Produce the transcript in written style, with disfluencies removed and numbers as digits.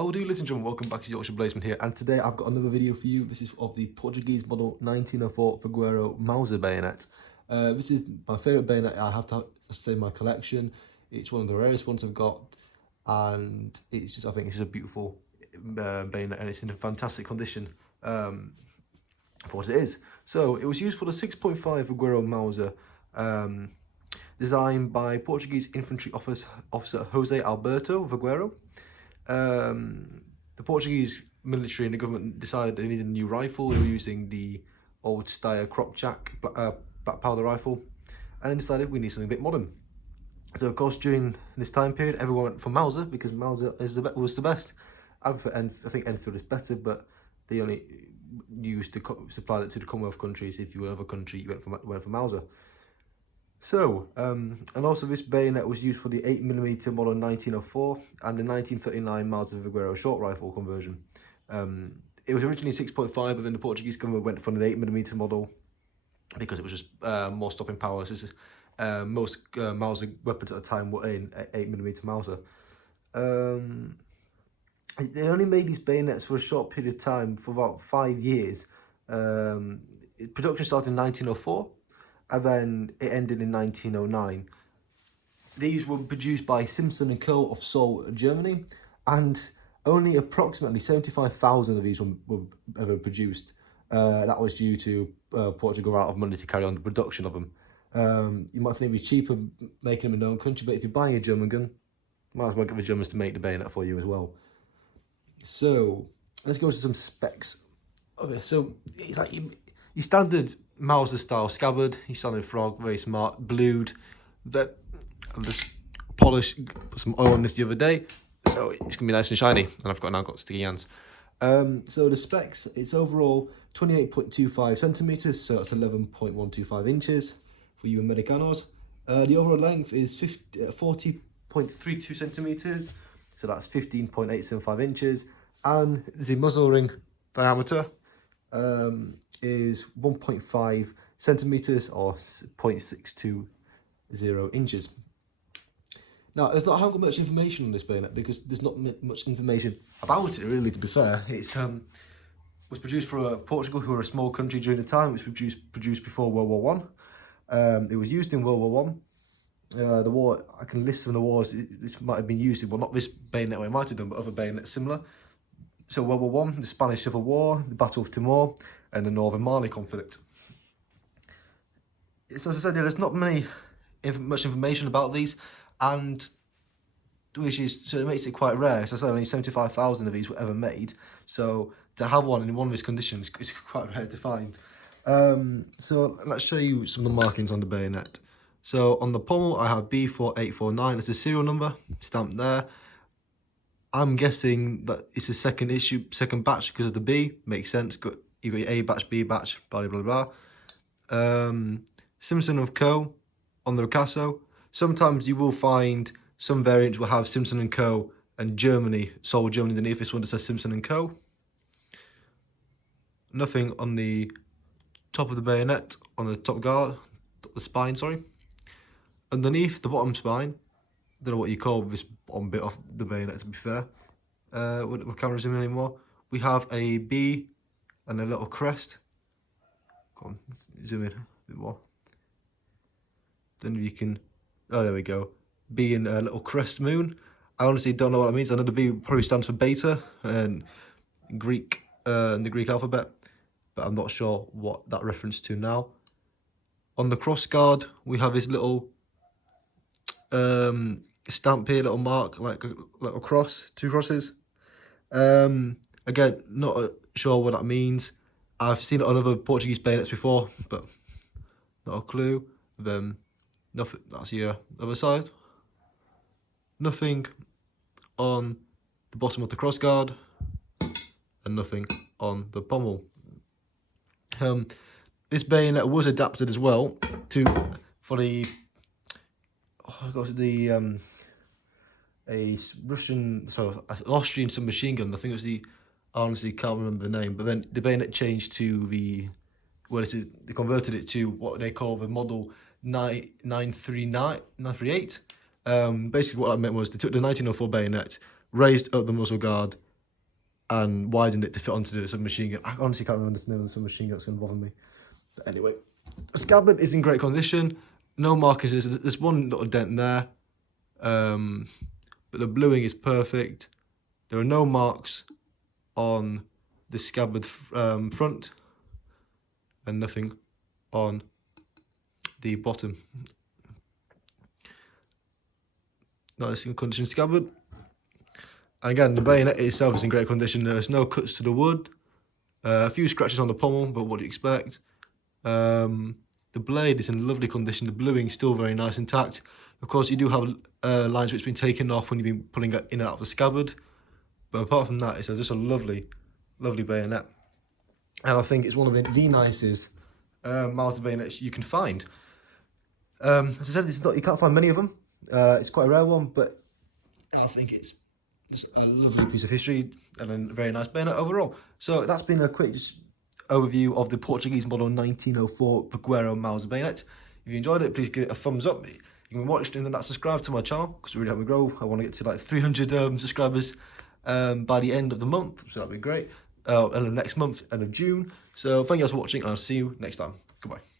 Oh, do listen, gentlemen, welcome back to Yorkshire Blazeman here, and today I've got another video for you. This is of the Portuguese model 1904 Veguerio Mauser bayonet. This is my favourite bayonet I have to say in my collection. It's one of the rarest ones I've got, and I think it's just a beautiful bayonet, and it's in a fantastic condition for what it is. So it was used for the 6.5 Veguerio Mauser, designed by Portuguese infantry officer Jose Alberto Veguerio. The Portuguese military and the government decided they needed a new rifle. They were using the old style Cropjack black powder rifle, and then decided we need something a bit modern. So of course during this time period everyone went for Mauser because Mauser was the best. I think Enfield is better, but they only used to supply it to the Commonwealth countries. If you were another country, you went for Mauser. So, and also this bayonet was used for the 8mm model 1904 and the 1939 Mauser Veguerio short rifle conversion. It was originally 6.5, but then the Portuguese government went for the 8mm model because it was just more stopping power. Since most Mauser weapons at the time were in 8mm Mauser. They only made these bayonets for a short period of time, for about 5 years. Production started in 1904. And then it ended in 1909. These were produced by Simpson & Co. of Seoul, Germany, and only approximately 75,000 of these were ever produced. That was due to Portugal out of money to carry on the production of them. You might think it'd be cheaper making them in their own country, but if you're buying a German gun, might as well get the Germans to make the bayonet for you as well. So let's go to some specs. Okay, so it's like your standard Mauser style scabbard, your standard frog, very smart, blued. That I've just polished, put some oil on this the other day, so it's gonna be nice and shiny. And I've now got sticky hands. So the specs, it's overall 28.25 centimeters, so that's 11.125 inches for you Americanos. The overall length is 40.32 centimeters, so that's 15.875 inches, and the muzzle ring diameter is 1.5 centimeters or 0.620 inches. Now, there's not much information on this bayonet because there's not much information about it, really, to be fair. It was produced for Portugal, who were a small country during the time. It was produced before World War One. It was used in World War One. The war, I can list some of the wars this might have been used in. Well, not this bayonet it might have done, but other bayonets similar. So World War One, the Spanish Civil War, the Battle of Timor, and the Northern Mali conflict. So as I said, there's not much information about these, and so it makes it quite rare. As I said, only 75,000 of these were ever made, so to have one in one of these conditions is quite rare to find. So let's show you some of the markings on the bayonet. So on the pommel, I have B4849 as the serial number stamped there. I'm guessing that it's a second batch because of the B. Makes sense. You've got your A batch, B batch, blah blah blah. Simpson & Co. on the Ricasso. Sometimes you will find some variants will have Simpson & Co. and Germany, Seoul, Germany underneath. This one that says Simpson & Co. Nothing on the top of the bayonet, on the top guard, the spine, sorry. Underneath the bottom spine, don't know what you call this bottom bit of the bayonet, to be fair. My camera's zooming anymore. We have a B and a little crest. Come on, zoom in a bit more. Then you can, oh, there we go. B and a little crest moon. I honestly don't know what that means. I know the B probably stands for beta and Greek, in the Greek alphabet, but I'm not sure what that reference to now. On the cross guard, we have this little stamp here, little mark, like a little cross, 2 crosses. Again, not sure what that means. I've seen it on other Portuguese bayonets before, but not a clue. Then nothing. That's your other side. Nothing on the bottom of the cross guard, and nothing on the pommel. This bayonet was adapted as well for the a Russian, so an Austrian submachine gun. I think it was I honestly can't remember the name, but then the bayonet changed to they converted it to what they call the model 938. Basically what that meant was they took the 1904 bayonet, raised up the muzzle guard, and widened it to fit onto the submachine gun. I honestly can't remember the name of the submachine gun, it's going to bother me. But anyway, the scabbard is in great condition. No markings, there's one little dent there. But the bluing is perfect. There are no marks on the scabbard front, and nothing on the bottom. Nice in condition scabbard. And again, the bayonet itself is in great condition. There's no cuts to the wood. A few scratches on the pommel, but what do you expect? The blade is in lovely condition. The bluing is still very nice, intact. Of course, you do have lines which have been taken off when you've been pulling it in and out of the scabbard. But apart from that, it's just a lovely, lovely bayonet. And I think it's one of the nicest Mauser bayonets you can find. As I said, you can't find many of them. It's quite a rare one, but I think it's just a lovely piece of history and a very nice bayonet overall. So that's been a quick overview of the Portuguese model 1904 Veguerio Mauser bayonet. If you enjoyed it, please give it a thumbs up. You can watch it and then subscribe to my channel, because we really help me grow. I want to get to like 300 subscribers by the end of the month, so that'd be great. And the next month, end of June. So thank you guys for watching, and I'll see you next time. Goodbye.